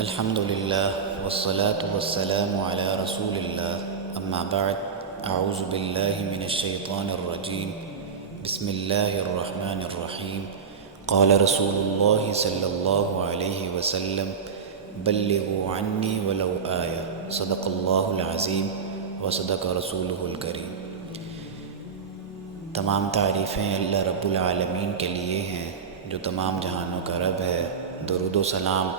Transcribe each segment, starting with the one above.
الحمد لله والصلاة والسلام على رسول الله أما بعد. أعوذ بالله من الشيطان الرجيم. بسم الله الرحمن الرحيم. قال رسول الله صلى الله عليه وسلم: بلغوا عني ولو آية. صدق الله العظيم وصدق رسوله الكريم. تمام تعریفیں اللہ رب العالمین کے لیے ہیں جو تمام جہانوں کا رب ہے۔ درود و سلام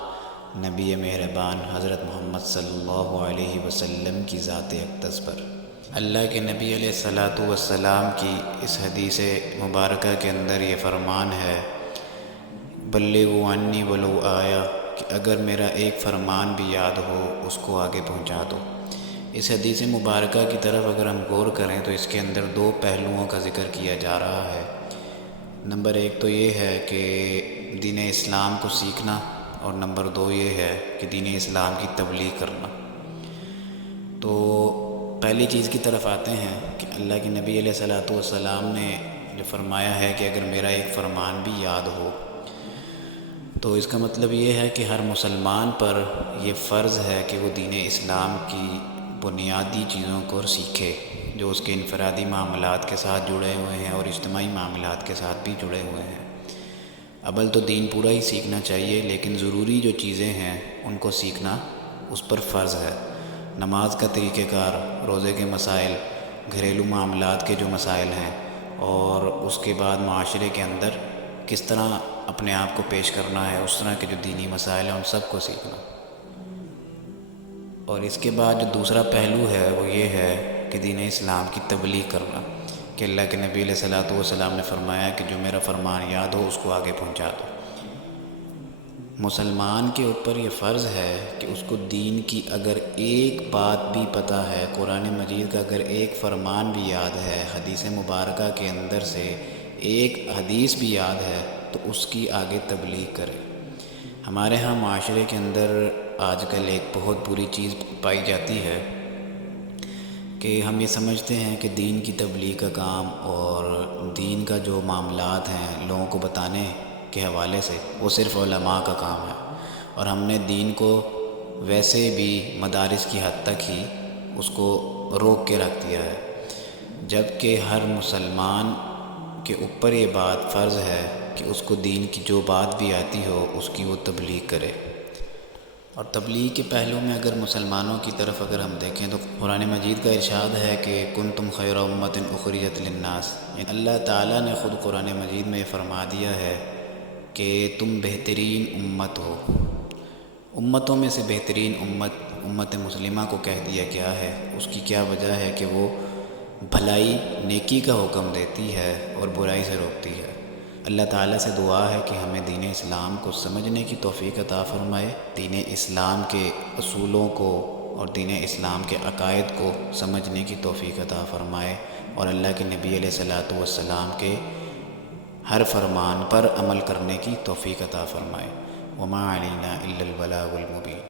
نبی مہربان حضرت محمد صلی اللہ علیہ وسلم کی ذات اقدس پر۔ اللہ کے نبی علیہ الصلاۃ والسلام کی اس حدیث مبارکہ کے اندر یہ فرمان ہے: بلغوا عنی ولو آیا، کہ اگر میرا ایک فرمان بھی یاد ہو اس کو آگے پہنچا دو۔ اس حدیث مبارکہ کی طرف اگر ہم غور کریں تو اس کے اندر دو پہلوؤں کا ذکر کیا جا رہا ہے۔ نمبر ایک تو یہ ہے کہ دین اسلام کو سیکھنا، اور نمبر دو یہ ہے کہ دین اسلام کی تبلیغ کرنا۔ تو پہلی چیز کی طرف آتے ہیں کہ اللہ کے نبی علیہ الصلاۃ والسلام نے جو فرمایا ہے کہ اگر میرا ایک فرمان بھی یاد ہو، تو اس کا مطلب یہ ہے کہ ہر مسلمان پر یہ فرض ہے کہ وہ دین اسلام کی بنیادی چیزوں کو سیکھے جو اس کے انفرادی معاملات کے ساتھ جڑے ہوئے ہیں اور اجتماعی معاملات کے ساتھ بھی جڑے ہوئے ہیں۔ اول تو دین پورا ہی سیکھنا چاہیے، لیکن ضروری جو چیزیں ہیں ان کو سیکھنا اس پر فرض ہے۔ نماز کا طریقہ کار، روزے کے مسائل، گھریلو معاملات کے جو مسائل ہیں، اور اس کے بعد معاشرے کے اندر کس طرح اپنے آپ کو پیش کرنا ہے، اس طرح کے جو دینی مسائل ہیں ان سب کو سیکھنا۔ اور اس کے بعد جو دوسرا پہلو ہے وہ یہ ہے کہ دین اسلام کی تبلیغ کرنا، کہ اللہ کے نبی علیہ الصلاۃ والسلام نے فرمایا کہ جو میرا فرمان یاد ہو اس کو آگے پہنچا دو۔ مسلمان کے اوپر یہ فرض ہے کہ اس کو دین کی اگر ایک بات بھی پتہ ہے، قرآن مجید کا اگر ایک فرمان بھی یاد ہے، حدیث مبارکہ کے اندر سے ایک حدیث بھی یاد ہے، تو اس کی آگے تبلیغ کرے۔ ہمارے ہاں معاشرے کے اندر آج کل ایک بہت بری چیز پائی جاتی ہے کہ ہم یہ سمجھتے ہیں کہ دین کی تبلیغ کا کام اور دین کا جو معاملات ہیں لوگوں کو بتانے کے حوالے سے وہ صرف علماء کا کام ہے، اور ہم نے دین کو ویسے بھی مدارس کی حد تک ہی اس کو روک کے رکھ دیا ہے، جبکہ ہر مسلمان کے اوپر یہ بات فرض ہے کہ اس کو دین کی جو بات بھی آتی ہو اس کی وہ تبلیغ کرے۔ اور تبلیغ کے پہلو میں اگر مسلمانوں کی طرف اگر ہم دیکھیں تو قرآن مجید کا ارشاد ہے کہ کنتم خیر امۃ اخرجت للناس۔ اللہ تعالیٰ نے خود قرآن مجید میں فرما دیا ہے کہ تم بہترین امت ہو۔ امتوں میں سے بہترین امت مسلمہ کو کہہ دیا گیا ہے۔ اس کی کیا وجہ ہے کہ وہ بھلائی نیکی کا حکم دیتی ہے اور برائی سے روکتی ہے۔ اللہ تعالیٰ سے دعا ہے کہ ہمیں دین اسلام کو سمجھنے کی توفیق عطا فرمائے، دین اسلام کے اصولوں کو اور دین اسلام کے عقائد کو سمجھنے کی توفیق عطا فرمائے، اور اللہ کے نبی علیہ الصلاۃ والسلام کے ہر فرمان پر عمل کرنے کی توفیق عطا فرمائے۔ وما علینا الا البلاغ المبین۔